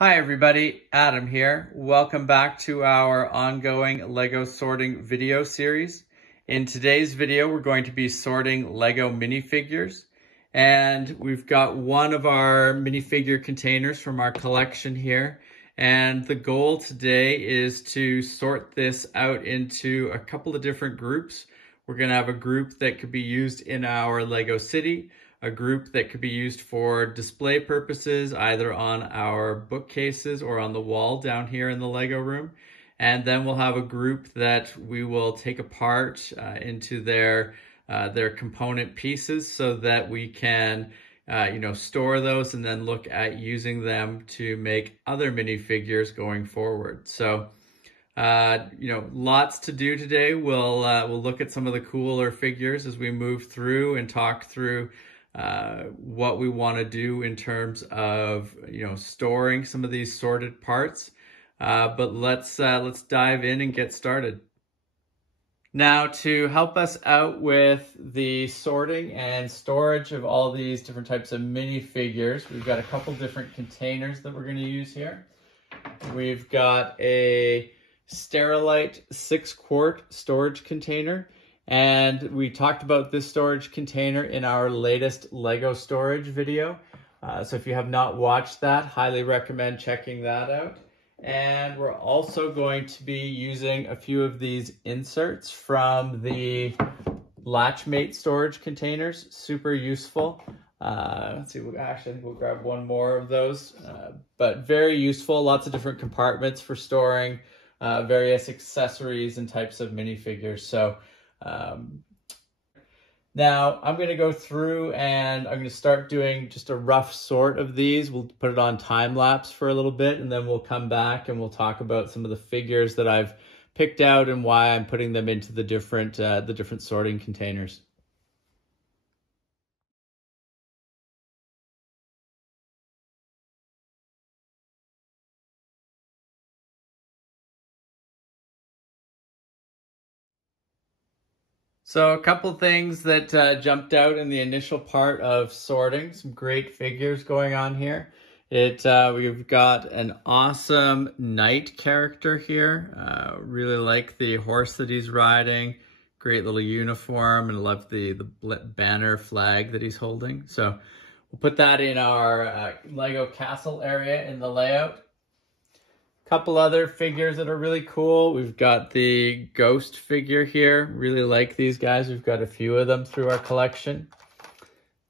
Hi everybody, Adam here. Welcome back to our ongoing LEGO sorting video series. In today's video, we're going to be sorting LEGO minifigures. And we've got one of our minifigure containers from our collection here. And the goal today is to sort this out into a couple of different groups. We're going to have a group that could be used in our LEGO city, a group that could be used for display purposes, either on our bookcases or on the wall down here in the LEGO room. And then we'll have a group that we will take apart into their component pieces so that we can store those and then look at using them to make other minifigures going forward. So lots to do today. We'll look at some of the cooler figures as we move through and talk through what we want to do in terms of storing some of these sorted parts. But let's dive in and get started. Now, to help us out with the sorting and storage of all these different types of minifigures, we've got a couple different containers that we're going to use here. We've got a Sterilite 6-quart storage container. And we talked about this storage container in our latest LEGO storage video. So if you have not watched that, highly recommend checking that out. And we're also going to be using a few of these inserts from the Latchmate storage containers. Super useful. Let's see, actually I think we'll grab one more of those. But very useful, lots of different compartments for storing various accessories and types of minifigures. So now I'm going to go through and I'm going to start doing just a rough sort of these. We'll put it on time lapse for a little bit, and then we'll come back and we'll talk about some of the figures that I've picked out and why I'm putting them into the different sorting containers. So a couple things that jumped out in the initial part of sorting. Some great figures going on here. We've got an awesome knight character here. Really like the horse that he's riding. Great little uniform, and I love the banner flag that he's holding. So we'll put that in our LEGO castle area in the layout. Couple other figures that are really cool. We've got the ghost figure here. Really like these guys. We've got a few of them through our collection.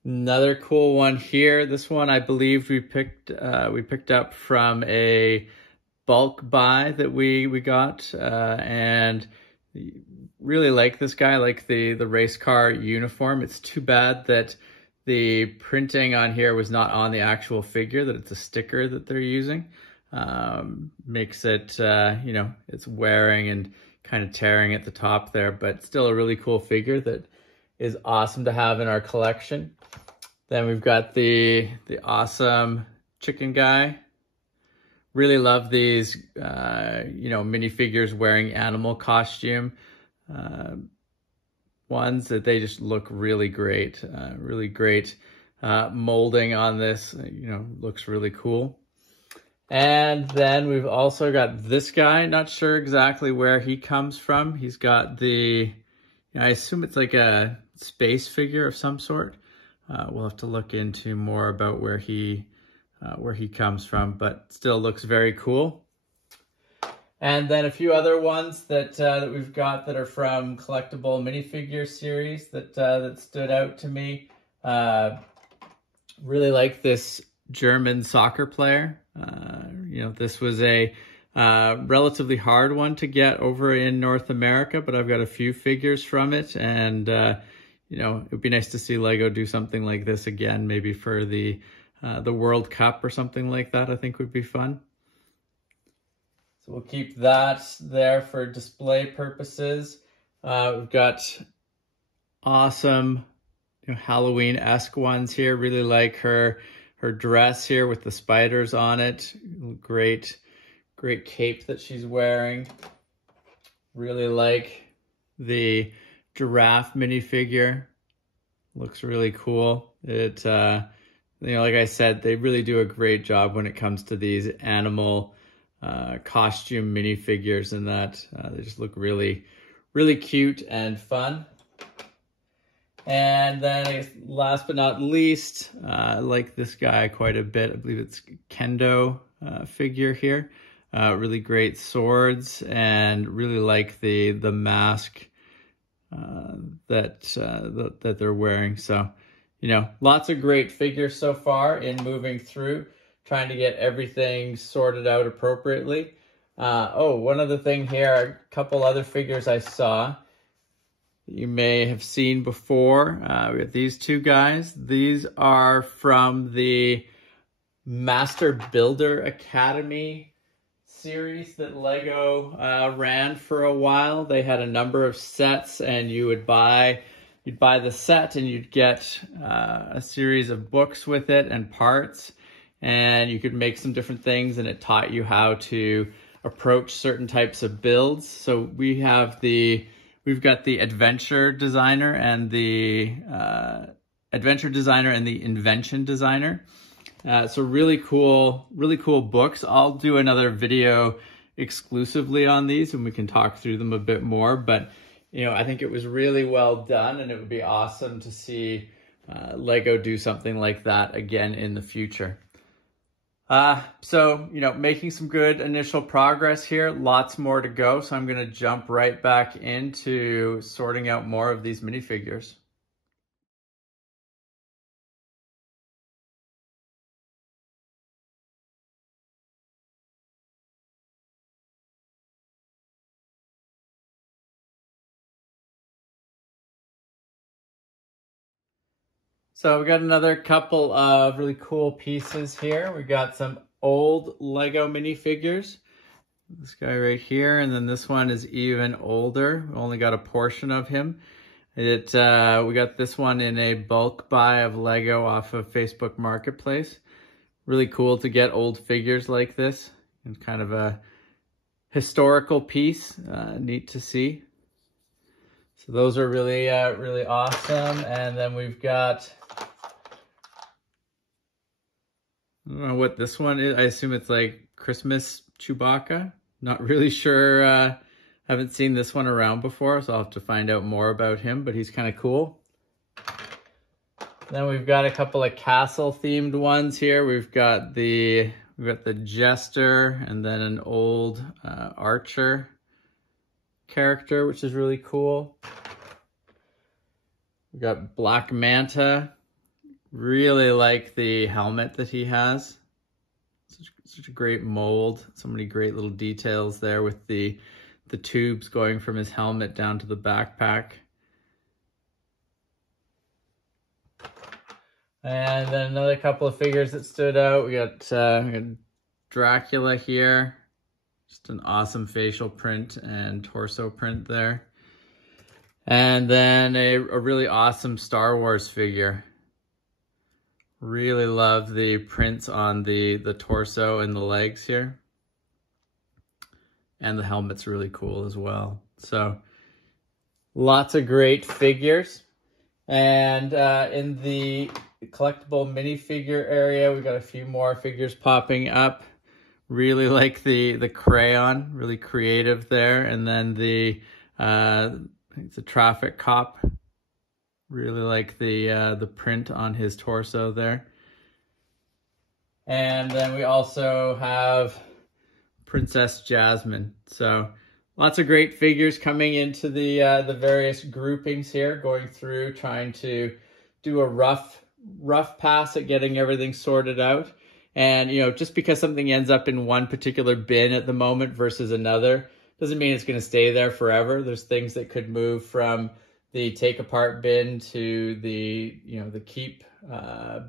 Another cool one here. This one I believe we picked up from a bulk buy that we got, and really like this guy. Like the race car uniform. It's too bad that the printing on here was not on the actual figure, that it's a sticker that they're using. Makes it, it's wearing and kind of tearing at the top there, but still a really cool figure that is awesome to have in our collection. Then we've got the awesome chicken guy. Really love these, minifigures wearing animal costume ones, that they just look really great. Really great molding on this, looks really cool. And then we've also got this guy. Not sure exactly where he comes from. He's got I assume it's like a space figure of some sort. We'll have to look into more about where he comes from, but still looks very cool. And then a few other ones that we've got that are from collectible minifigure series that stood out to me. Really like this German soccer player. This was a relatively hard one to get over in North America, but I've got a few figures from it, and it would be nice to see LEGO do something like this again, maybe for the World Cup or something like that. I think would be fun. So we'll keep that there for display purposes. We've got awesome Halloween-esque ones here. Really like her dress here with the spiders on it. Great cape that she's wearing. Really like the giraffe minifigure. Looks really cool. This like I said, they really do a great job when it comes to these animal costume minifigures, and that they just look really, really cute and fun. And then I guess last but not least, I like this guy quite a bit. I believe it's Kendo figure here. Really great swords, and really like the mask that they're wearing. So, lots of great figures so far in moving through, trying to get everything sorted out appropriately. One other thing here, a couple other figures I saw you may have seen before. We got these two guys. These are from the Master Builder Academy series that LEGO ran for a while. They had a number of sets, and you'd buy the set and you'd get a series of books with it and parts, and you could make some different things, and it taught you how to approach certain types of builds. So we've got the Adventure Designer and the Invention Designer. So really cool books. I'll do another video exclusively on these, and we can talk through them a bit more. But I think it was really well done, and it would be awesome to see LEGO do something like that again in the future. So making some good initial progress here. Lots more to go. So I'm going to jump right back into sorting out more of these minifigures. So we got another couple of really cool pieces here. We got some old LEGO minifigures. This guy right here, and then this one is even older. We only got a portion of him. We got this one in a bulk buy of LEGO off of Facebook Marketplace. Really cool to get old figures like this. It's kind of a historical piece. Neat to see. So those are really, really awesome. And then we've got, I don't know what this one is. I assume it's like Christmas Chewbacca. Not really sure. Haven't seen this one around before, so I'll have to find out more about him, but he's kind of cool. Then we've got a couple of castle themed ones here. We've got the Jester, and then an old archer character, which is really cool. We got Black Manta. Really like the helmet that he has. Such a great mold. So many great little details there with the tubes going from his helmet down to the backpack. And then another couple of figures that stood out. We got Dracula here. Just an awesome facial print and torso print there. And then a really awesome Star Wars figure. Really love the prints on the torso and the legs here. And the helmet's really cool as well. So lots of great figures. And in the collectible minifigure area, we got a few more figures popping up. Really like the crayon, really creative there. And then the traffic cop. Really like the print on his torso there. And then we also have Princess Jasmine. So lots of great figures coming into the various groupings here, going through, trying to do a rough pass at getting everything sorted out. And just because something ends up in one particular bin at the moment versus another doesn't mean it's going to stay there forever. There's things that could move from the take apart bin to the keep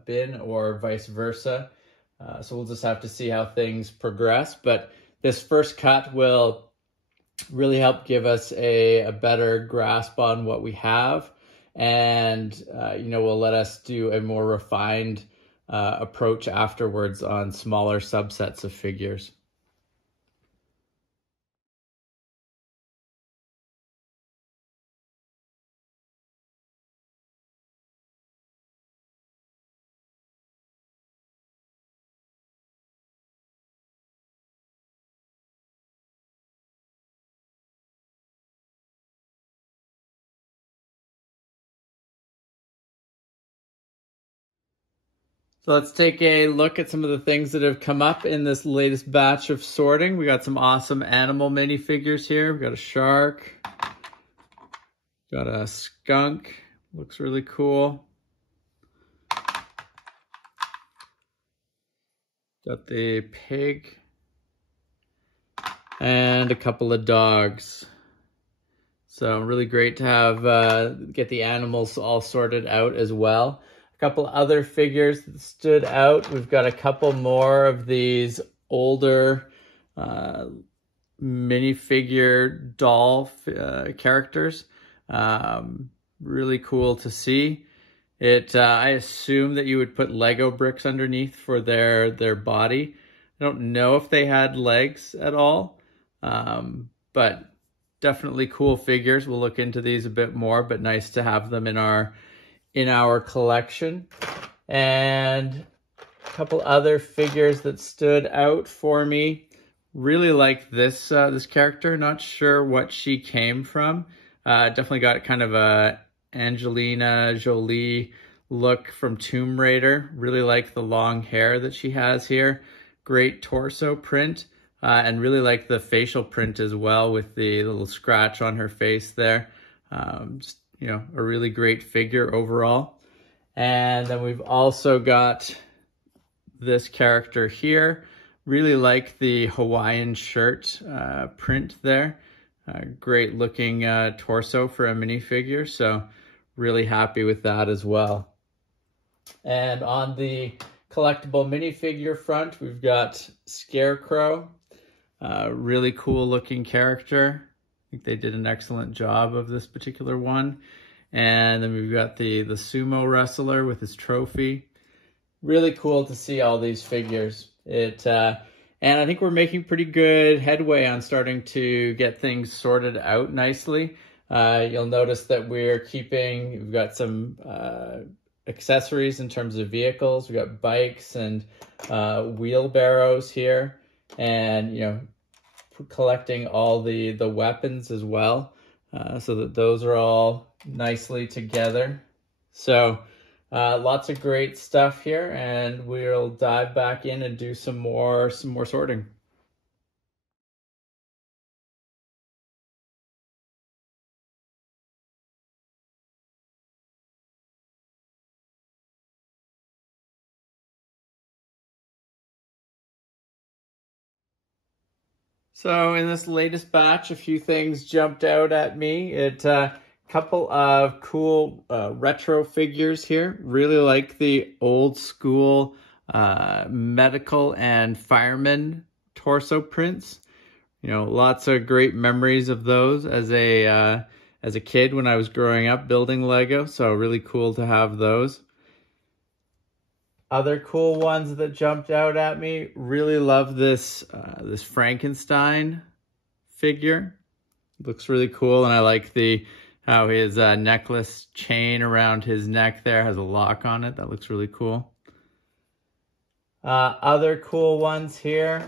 bin, or vice versa. So we'll just have to see how things progress. But this first cut will really help give us a better grasp on what we have, and will let us do a more refined approach afterwards on smaller subsets of figures. So let's take a look at some of the things that have come up in this latest batch of sorting. We got some awesome animal minifigures here. We got a shark, got a skunk, looks really cool. Got the pig and a couple of dogs. So really great to have get the animals all sorted out as well. A couple other figures that stood out. We've got a couple more of these older minifigure doll characters. Really cool to see. I assume that you would put Lego bricks underneath for their body. I don't know if they had legs at all, but definitely cool figures. We'll look into these a bit more, but nice to have them in our collection. And a couple other figures that stood out for me. Really like this character. Not sure what she came from. Definitely got kind of a Angelina Jolie look from Tomb Raider. Really like the long hair that she has here. Great torso print. And really like the facial print as well with the little scratch on her face there. Just, you know, a really great figure overall. And then we've also got this character here. Really like the Hawaiian shirt print there. Great looking torso for a minifigure. So really happy with that as well. And on the collectible minifigure front, we've got Scarecrow. Really cool looking character. I think they did an excellent job of this particular one. And then we've got the Sumo Wrestler with his trophy. Really cool to see all these figures. And I think we're making pretty good headway on starting to get things sorted out nicely. You'll notice that we've got some accessories in terms of vehicles. We've got bikes and wheelbarrows here. And, you know, collecting all the weapons as well, so that those are all nicely together. So lots of great stuff here, and we'll dive back in and do some more sorting. So in this latest batch, a few things jumped out at me. Couple of cool retro figures here. Really like the old school medical and fireman torso prints. You know, lots of great memories of those as a kid when I was growing up building Lego. So really cool to have those. Other cool ones that jumped out at me. Really love this Frankenstein figure. Looks really cool, and I like how his necklace chain around his neck there has a lock on it. That looks really cool. Other cool ones here.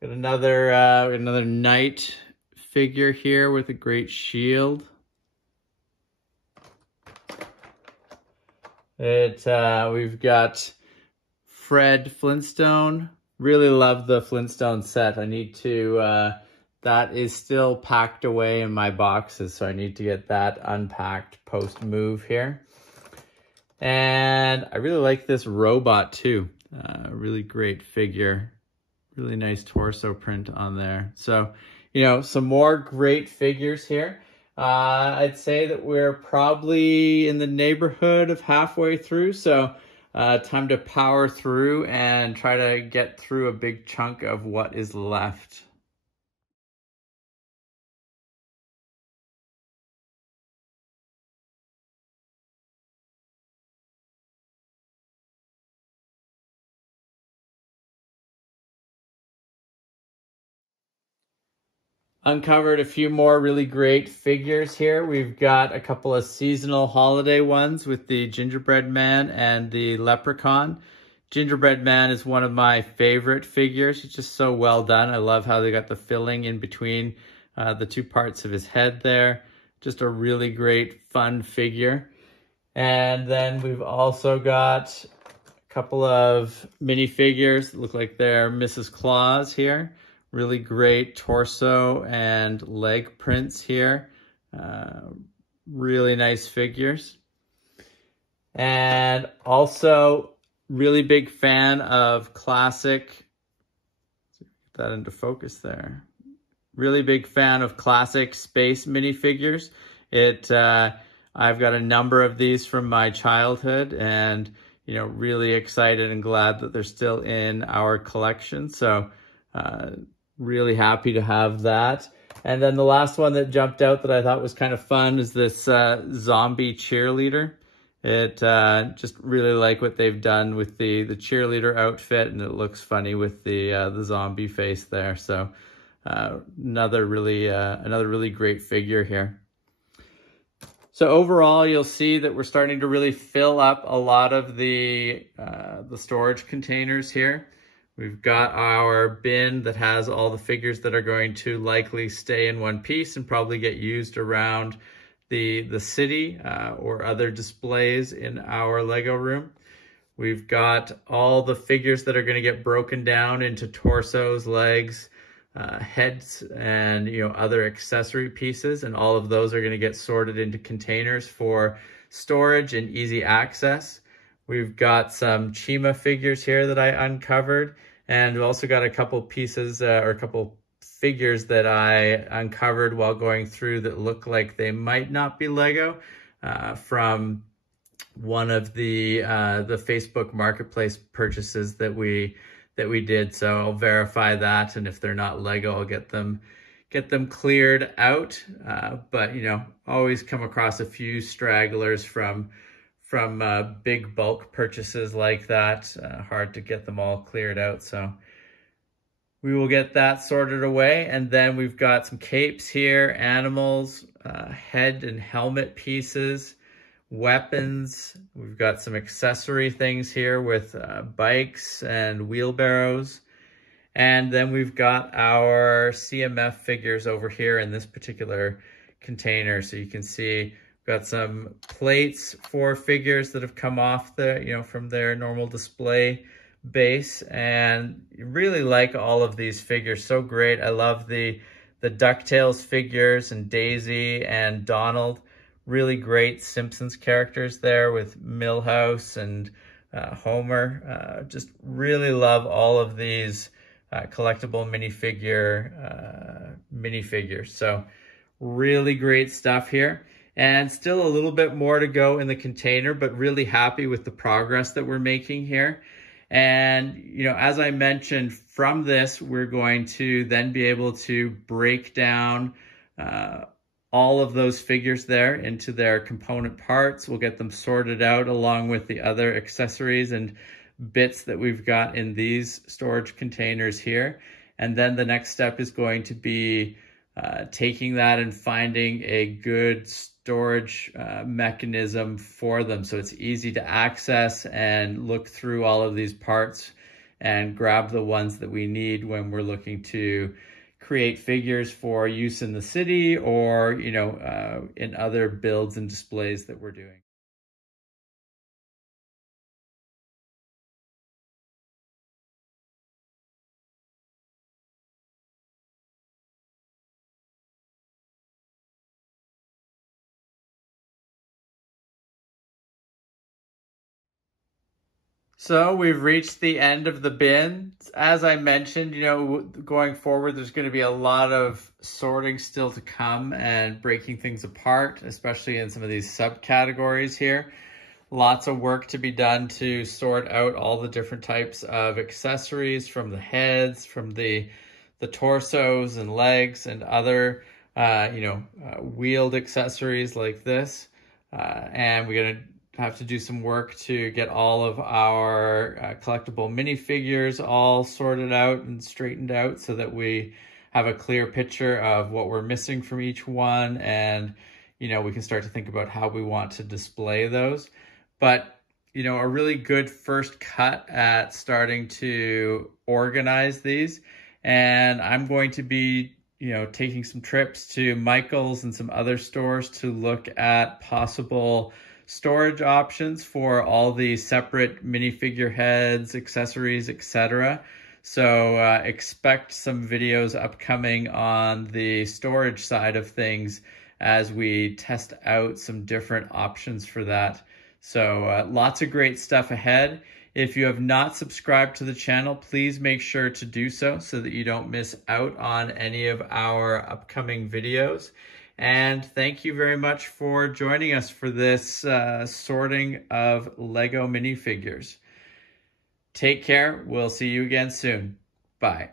Got another knight figure here with a great shield. We've got Fred Flintstone. Really love the Flintstone set. I need to, that is still packed away in my boxes, so I need to get that unpacked post-move here. And I really like this robot too. Really great figure. Really nice torso print on there. So, you know, some more great figures here. I'd say that we're probably in the neighborhood of halfway through, so time to power through and try to get through a big chunk of what is left. Uncovered a few more really great figures here. We've got a couple of seasonal holiday ones with the Gingerbread Man and the Leprechaun. Gingerbread Man is one of my favorite figures. It's just so well done. I love how they got the filling in between the two parts of his head there. Just a really great, fun figure. And then we've also got a couple of minifigures that look like they're Mrs. Claus here. Really great torso and leg prints here. Really nice figures. And also really big fan of classic, get that into focus there. Really big fan of classic space minifigures. I've got a number of these from my childhood, and really excited and glad that they're still in our collection. So really happy to have that. And then the last one that jumped out that I thought was kind of fun is this zombie cheerleader. Just really like what they've done with the cheerleader outfit, and it looks funny with the zombie face there. So another really great figure here. So overall, you'll see that we're starting to really fill up a lot of the storage containers here. We've got our bin that has all the figures that are going to likely stay in one piece and probably get used around the city or other displays in our Lego room. We've got all the figures that are going to get broken down into torsos, legs, heads, and other accessory pieces, and all of those are going to get sorted into containers for storage and easy access. We've got some Chima figures here that I uncovered, and we've also got a couple pieces or a couple figures that I uncovered while going through that look like they might not be Lego from one of the Facebook Marketplace purchases that we did. So I'll verify that, and if they're not Lego, I'll get them cleared out. But always come across a few stragglers from big bulk purchases like that. Hard to get them all cleared out. So we will get that sorted away. And then we've got some capes here, animals, head and helmet pieces, weapons. We've got some accessory things here with bikes and wheelbarrows. And then we've got our CMF figures over here in this particular container. So you can see we've got some plates for figures that have come off from their normal display base, and really like all of these figures. So great. I love the DuckTales figures and Daisy and Donald. Really great Simpsons characters there with Milhouse and Homer. Just really love all of these collectible minifigures. So really great stuff here. And still a little bit more to go in the container, but really happy with the progress that we're making here. And, as I mentioned, from this, we're going to then be able to break down all of those figures there into their component parts. We'll get them sorted out along with the other accessories and bits that we've got in these storage containers here. And then the next step is going to be taking that and finding a good storage mechanism for them, so it's easy to access and look through all of these parts and grab the ones that we need when we're looking to create figures for use in the city or in other builds and displays that we're doing. So we've reached the end of the bin. As I mentioned, going forward, there's going to be a lot of sorting still to come and breaking things apart, especially in some of these subcategories here. Lots of work to be done to sort out all the different types of accessories, from the heads, from the torsos and legs and other, wheeled accessories like this. And we're going to have to do some work to get all of our collectible minifigures all sorted out and straightened out so that we have a clear picture of what we're missing from each one, and we can start to think about how we want to display those. But a really good first cut at starting to organize these. And I'm going to be taking some trips to Michael's and some other stores to look at possible storage options for all the separate minifigure heads, accessories, etc. So expect some videos upcoming on the storage side of things as we test out some different options for that. So lots of great stuff ahead. If you have not subscribed to the channel, please make sure to do so that you don't miss out on any of our upcoming videos. And thank you very much for joining us for this sorting of LEGO minifigures. Take care. We'll see you again soon. Bye.